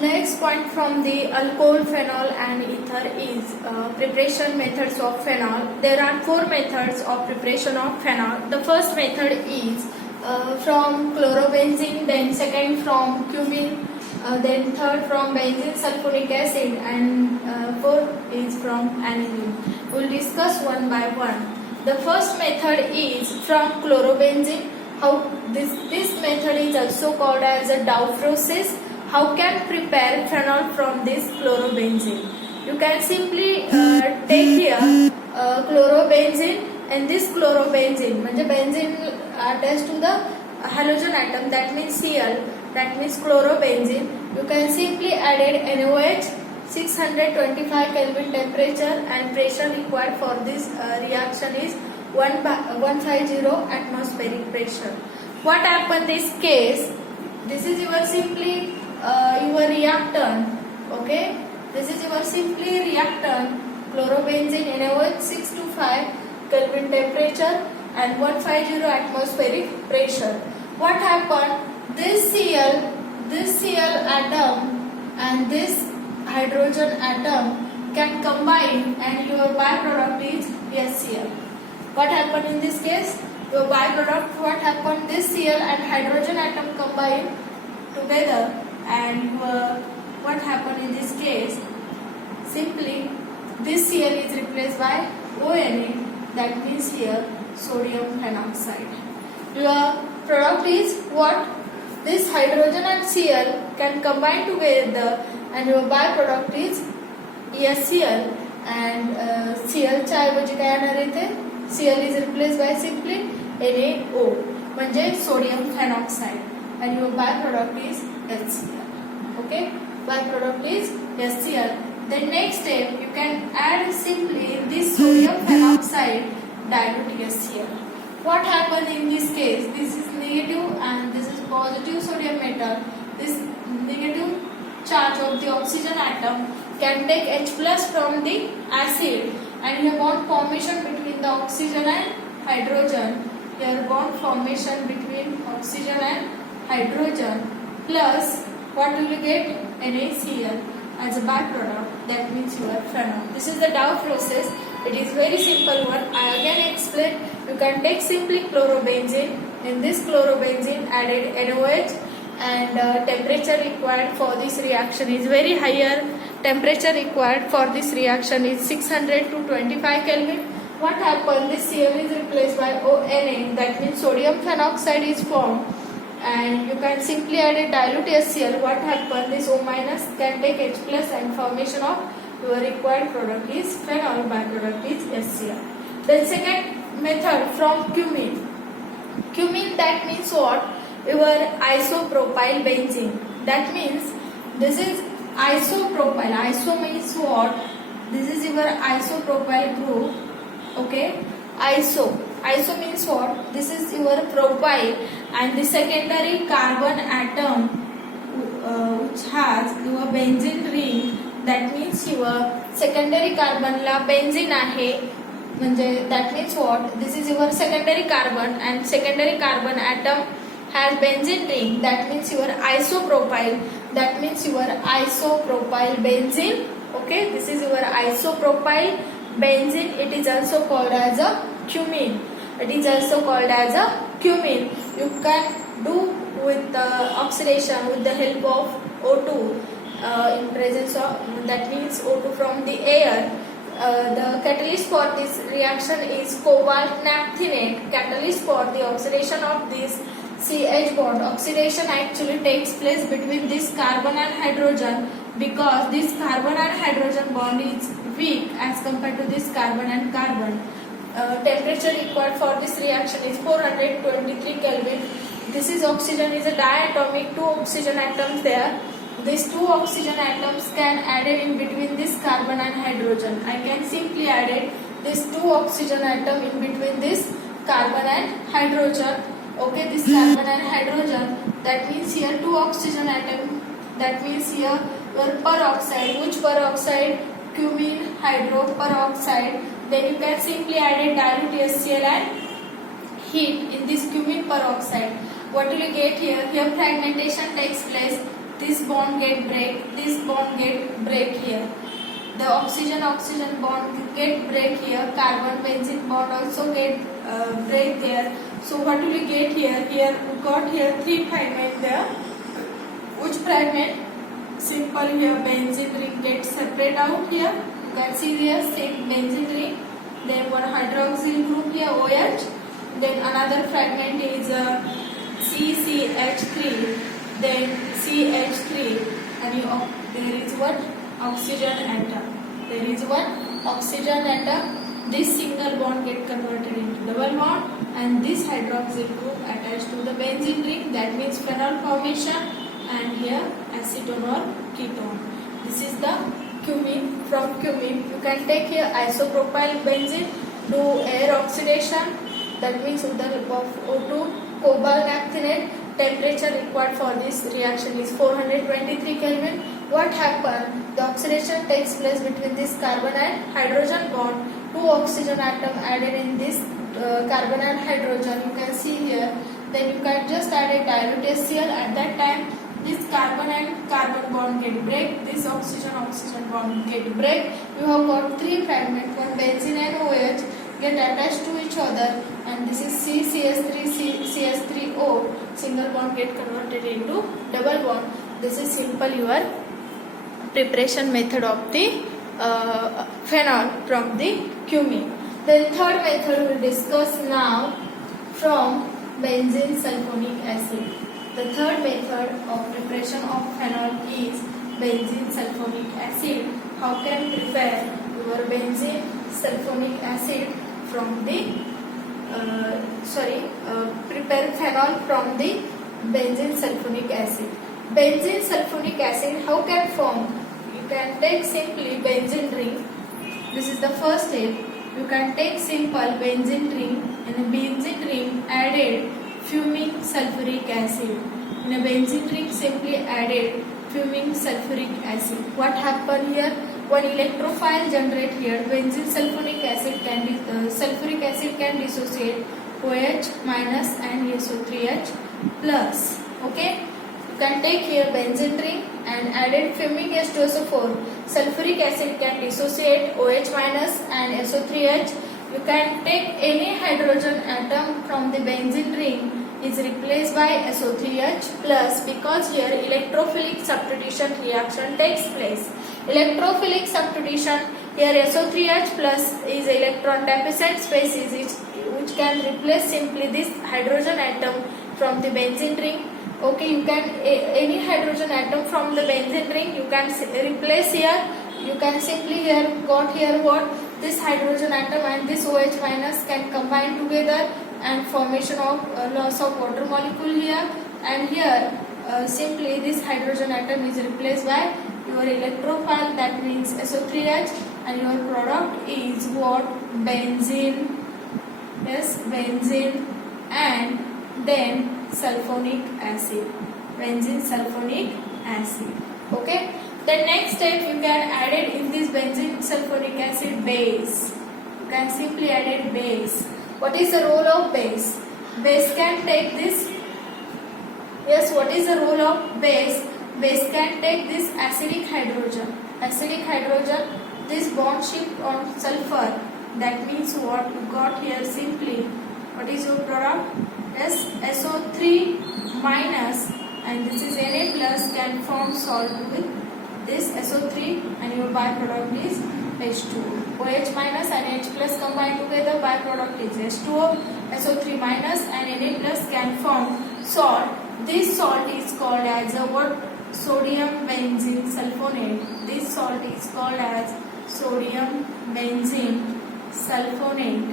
Next point from the alcohol, phenol and ether is preparation methods of phenol. There are four methods of preparation of phenol. The first method is from chlorobenzene, then second from cumene, then third from benzene sulfonic acid, and fourth is from aniline. We will discuss one by one. The first method is from chlorobenzene. How this method is also called as a Dow process. How can prepare phenol from this chlorobenzene? You can simply take here chlorobenzene, and this chlorobenzene म्हणजे benzene attached to the halogen atom, that means Cl, that means chlorobenzene. You can simply add NaOH, 625 Kelvin temperature, and pressure required for this reaction is 150 atmospheric pressure. What happened in this case? This is your simply your reactant. Okay, this is your simply reactant chlorobenzene, NaOH, 625 Kelvin temperature and 150 atmospheric pressure. What happened? This Cl atom and this hydrogen atom can combine, and your byproduct is HCl. What happened in this case? Your byproduct, what happened? This Cl and hydrogen atom combine together, and what happened in this case? Simply this Cl is replaced by ONA, that means here sodium phenoxide. Your product is what? This hydrogen and Cl can combine together, and your byproduct is HCl, and Cl च्या ऐवजी काय येणार इथे? Cl is replaced by simply NaO, म्हणजे sodium phenoxide, and your byproduct is HCl. Okay, byproduct is HCl. Then next step, you can add simply this sodium phenoxide dilute HCl. What happened in this case? This is negative and this is positive sodium metal. This negative charge of the oxygen atom can take H plus from the acid, and here bond formation between the oxygen and hydrogen. Here bond formation between oxygen and hydrogen, plus what will you get? NaCl as a byproduct, that means your phenol. This is the Dow process. It is very simple one. I again explain. You can take simply chlorobenzene. In this chlorobenzene added NaOH, and temperature required for this reaction is very higher. Temperature required for this reaction is 600 to 25 Kelvin. What happened? This Cl is replaced by ONA, that means sodium phenoxide is formed, and you can simply add a dilute HCl. What happened? This O minus can take H plus, and formation of your required product is phenol, byproduct is HCl. Then second method from cumene. Cumene, that means what? Your isopropyl benzene. That means this is isopropyl. Iso means what? This is your isopropyl group. Okay, iso means what? This is your propyl, and the secondary carbon atom which has your benzene ring, that means your secondary carbon La benzene आहे, म्हणजे that means what? This is your secondary carbon, and secondary carbon atom has benzene ring, that means your isopropyl, that means your isopropyl benzene. Okay, this is your isopropyl benzene. It is also called as a cumene. It is also called as a cumene. You can do with the oxidation with the help of O2 in presence of, that means O2 from the air. The catalyst for this reaction is cobalt naphthenate. Catalyst for the oxidation of this CH bond. Oxidation actually takes place between this carbon and hydrogen, because this carbon and hydrogen bond is weak as compared to this carbon and carbon. Temperature required for this reaction is 423 Kelvin. This is oxygen is a diatomic, two oxygen atoms there. These two oxygen atoms can added in between this carbon and hydrogen. I can simply add this two oxygen atom in between this carbon and hydrogen. Okay, this carbon and hydrogen, that means here two oxygen atom, that means here your peroxide. Which peroxide? Cumene hydroperoxide. Then you can simply add a dilute HCl and heat in this cumene peroxide. What will you get here? Here fragmentation takes place. this bond get break, this bond get break here. The oxygen bond get break here. Carbon benzene bond also get break there. So what will we get here? Here we got here 3 fragment there. Which fragment? Simple here benzene ring gets separate out here. You can see here same benzene ring. Then one hydroxyl group here OH. Then another fragment is CCH3. Then CH3. And there is what? Oxygen atom. There is one oxygen atom. This single bond get converted into double bond, and this hydroxyl group attached to the benzene ring. That means phenol formation. And here acetone or ketone. This is the cumene. From cumene you can take here isopropyl benzene, do air oxidation. That means with the help of O2 cobalt naphthenate. Temperature required for this reaction is 423 Kelvin. What happened? The oxidation takes place between this carbon and hydrogen bond. 2 oxygen atom added in this carbon and hydrogen. You can see here. Then you can just add a dilute HCl. At that time, this carbon and carbon bond get break. This oxygen bond get break. You have got 3 fragments. One benzene and OH get attached to each other, and this is CCS3 single bond get converted into double bond. This is simple your preparation method of the phenol from the cumene. The third method we will discuss now from benzene sulfonic acid. The third method of preparation of phenol is benzene sulfonic acid. How can prepare your benzene sulfonic acid from the prepare phenol from the benzene sulfonic acid. Benzene sulfonic acid how can form? You can take simply benzene ring. This is the first step. You can take simple benzene ring. In a benzene ring added fuming sulfuric acid. In a benzene ring simply added fuming sulfuric acid. What happened here? One electrophile generate here. Benzene sulfuric acid can dissociate OH minus and SO3H plus. Okay. You can take here benzene ring and added fuming H2SO4. Sulfuric acid can dissociate OH minus and SO3H. You can take any hydrogen atom from the benzene ring is replaced by SO3H plus, because here electrophilic substitution reaction takes place. Electrophilic substitution, here SO3H plus is electron deficient species which can replace simply this hydrogen atom from the benzene ring. Okay, you can any hydrogen atom from the benzene ring you can replace here. You can simply here got here what? This hydrogen atom and this OH minus can combine together and formation of loss of water molecule here, and here simply this hydrogen atom is replaced by your electrophile, that means SO3H, and your product is what? Benzene. Yes, benzene and then sulfonic acid. Benzene sulfonic acid. Okay. The next step you can add it in this benzene sulfonic acid base. You can simply add it base. What is the role of base? Base can take this. Yes, what is the role of base? Base can take this acidic hydrogen. Acidic hydrogen, this bond shift on sulfur. That means what you got here simply. What is your product? Yes, SO3 minus and this is Na plus can form salt with this SO3 and your byproduct is H2O. OH minus and H plus combined together, byproduct is H2O. SO3 minus and Na plus can form salt. This salt is called as a what? Sodium benzene sulfonate. This salt is called as sodium benzene sulfonate.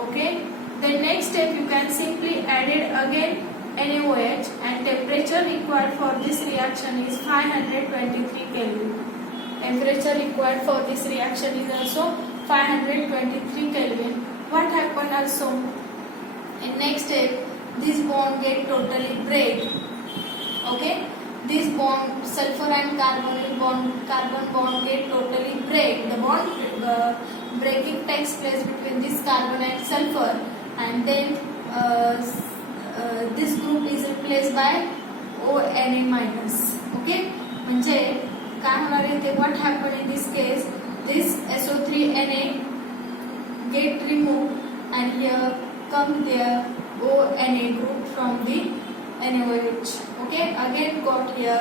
Okay. The next step you can simply add it again NaOH, and temperature required for this reaction is 523 Kelvin. Temperature required for this reaction is also 523 Kelvin. What happened also? In next step, this bond get totally break. Okay, this bond sulfur and carbon bond get totally break. The bond breaking takes place between this carbon and sulfur, and then this group is replaced by ONA minus. Okay, म्हणजे काय होणार आहे ते, what happen in this case, this SO3Na get removed and here come their ONA group from the NaOH. Okay, again got here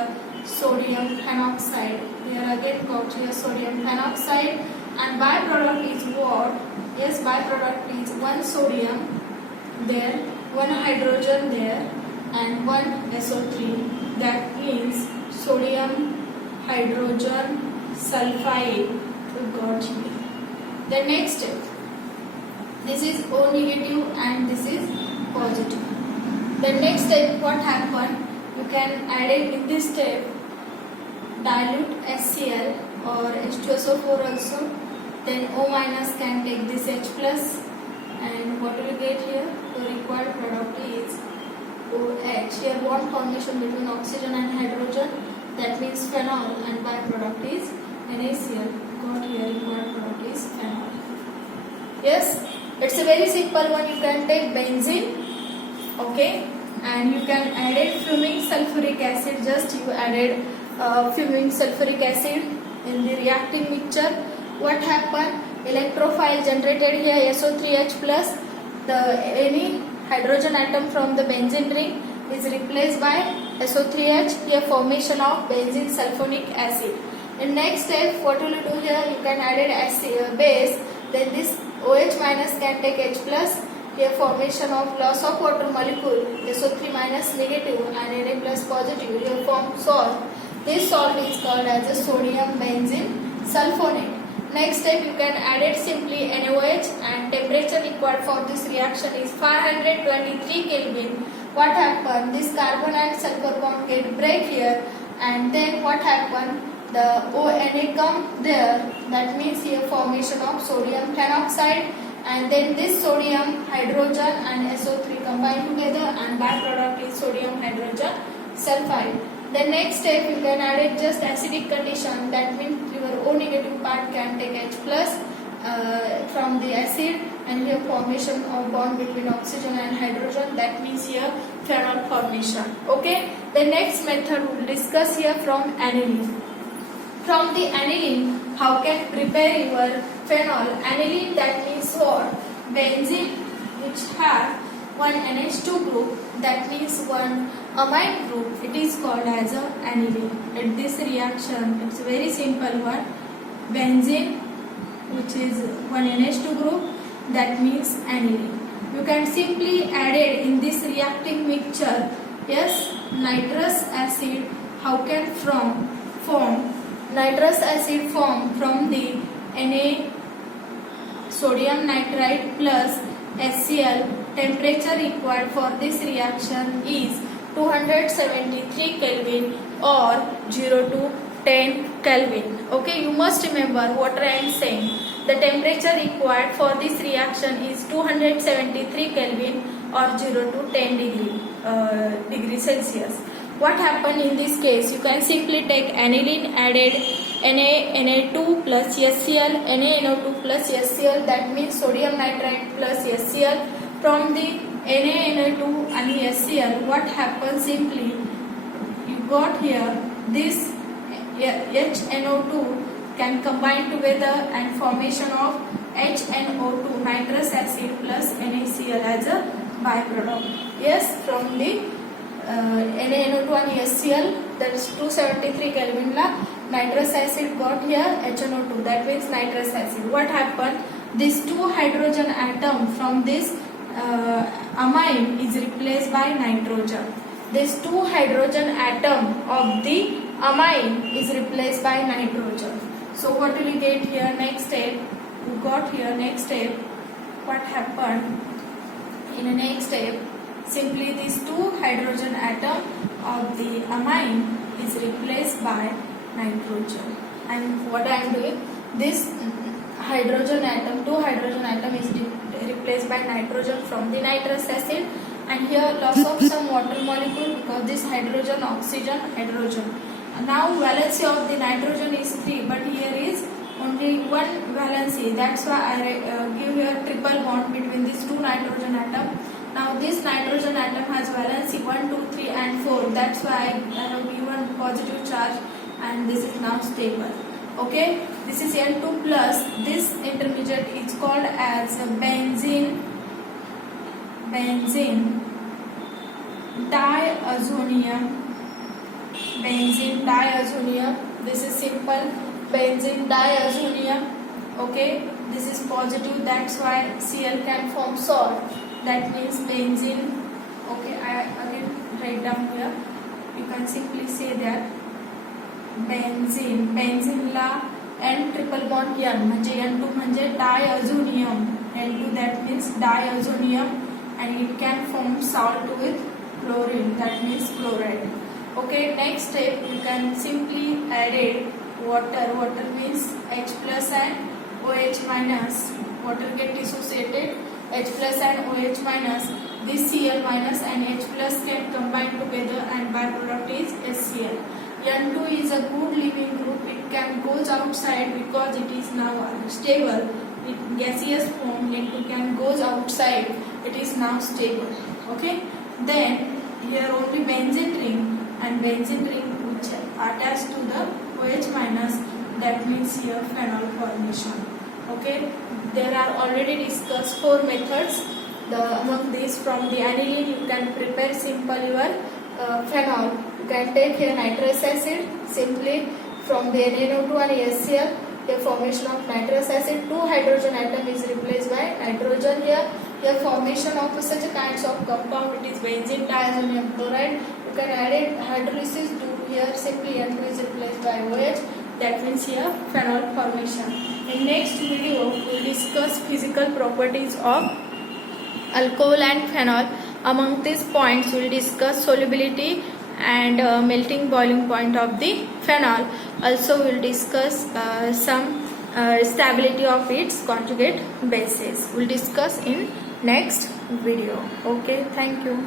sodium phenoxide, here again got here sodium phenoxide, and byproduct is what? Yes, byproduct is one sodium there, one hydrogen there, and one SO3. That means sodium hydrogen sulfide we got here. The next step, this is O negative and this is positive. The next step, what happen, you can add it in this step dilute HCl or H2SO4 also, then O minus can take this H plus, and what will you get here? The required product is OH. Here bond formation between oxygen and hydrogen, that means phenol, and byproduct is NaCl. Got here required product is phenol. Yes, it's a very simple one. You can take benzene, okay, and you can add it fuming sulfuric acid. Just you added fuming sulfuric acid in the reacting mixture. What happened? Electrophile generated here, SO3H plus. The any hydrogen atom from the benzene ring is replaced by SO3H. Here formation of benzene sulfonic acid. In next step, what will you do here? You can add it as base. Then this OH minus can take H plus. Here formation of loss of water molecule, SO3 minus negative and Na plus positive. Here form salt. This salt is called as a sodium benzene sulfonate. Next step, you can add it simply NaOH, and temperature required for this reaction is 523 Kelvin. What happen? This carbon and sulfur bond get break here, and then what happen? The ONA come there. That means here formation of sodium phenoxide, and then this sodium hydrogen and SO3 combine together, and byproduct is sodium hydrogen sulfide. The next step, you can add it just acidic condition. That means your O negative part can take H plus from the acid, and here formation of bond between oxygen and hydrogen. That means here phenol formation. Okay. The next method we will discuss here from aniline. From the aniline, how can prepare your phenol? Aniline, that means what? Benzene which have one NH2 group, that means one amide group, it is called as a aniline. At this reaction, it's a very simple one. Benzene which is one NH2 group, that means aniline. You can simply add it in this reacting mixture. Yes, nitrous acid, how can form? Nitrous acid form from the Na sodium nitrite plus HCl. Temperature required for this reaction is 273 Kelvin or 0 to 10 Kelvin. Okay, you must remember what I am saying. The temperature required for this reaction is 273 Kelvin or 0 to 10 degree Celsius. What happened in this case? You can simply take aniline, added Na2 plus HCl, NaNO2 plus HCl, that means sodium nitrite plus HCl. From the NaNO2 and HCl, what happens simply? You got here this HNO2 can combine together and formation of HNO2, nitrous acid plus NaCl as a byproduct. Yes, from the NaNO2 and HCl, that is 273 Kelvin la nitrous acid got here HNO2, that means nitrous acid. What happened? This two hydrogen atom from this amine is replaced by nitrogen. This two hydrogen atom of the amine is replaced by nitrogen. So what will you get here? Next step, you got here next step. What happened? In the next step, simply these two hydrogen atom of the amine is replaced by nitrogen. And what I am doing, this hydrogen atom, two hydrogen atom is replaced by nitrogen from the nitrous acid, and here loss of some water molecule because this hydrogen, oxygen, hydrogen. Now valency of the nitrogen is 3, but here is only one valency. That's why I give here triple bond between these two nitrogen atom. Now this nitrogen atom has valency 1, 2, 3 and 4. That's why I have given positive charge and this is now stable. Okay, this is N2 plus. This intermediate is called as benzene diazonium. This is simple benzene diazonium. Okay, this is positive, that's why Cl can form salt. That means benzene. Okay, I again write down here. You can simply say that benzene ला N triple bond N म्हणजे N2 म्हणजे डायअझोनियम. N2 that means diazonium and it can form salt with chlorine, that means chloride. Okay, next step you can simply add water means H plus and OH minus. Water get dissociated, H plus and OH minus. This Cl minus and H plus can combine together and byproduct is HCl. N2 is a good living group. It can goes outside because it is now stable. In gaseous form, N2 can goes outside. It is now stable. Okay. Then here only benzene ring and benzene ring which attached to the OH minus. That means here phenol formation. Okay. There are already discussed 4 methods. Among these, from the aniline you can prepare simple your phenol. You can take here nitrous acid simply from the NaNO2 and HCl. Here formation of nitrous acid, 2 hydrogen atom is replaced by nitrogen here. Here formation of such kinds of compound, it is benzene diazonium chloride. You can add it hydrolysis to here simply N2 is replaced by OH. That means here phenol formation. In next video we will discuss physical properties of alcohol and phenol. Among these points we will discuss solubility and melting boiling point of the phenol. Also we will discuss some stability of its conjugate bases. We will discuss in next video. Okay, thank you.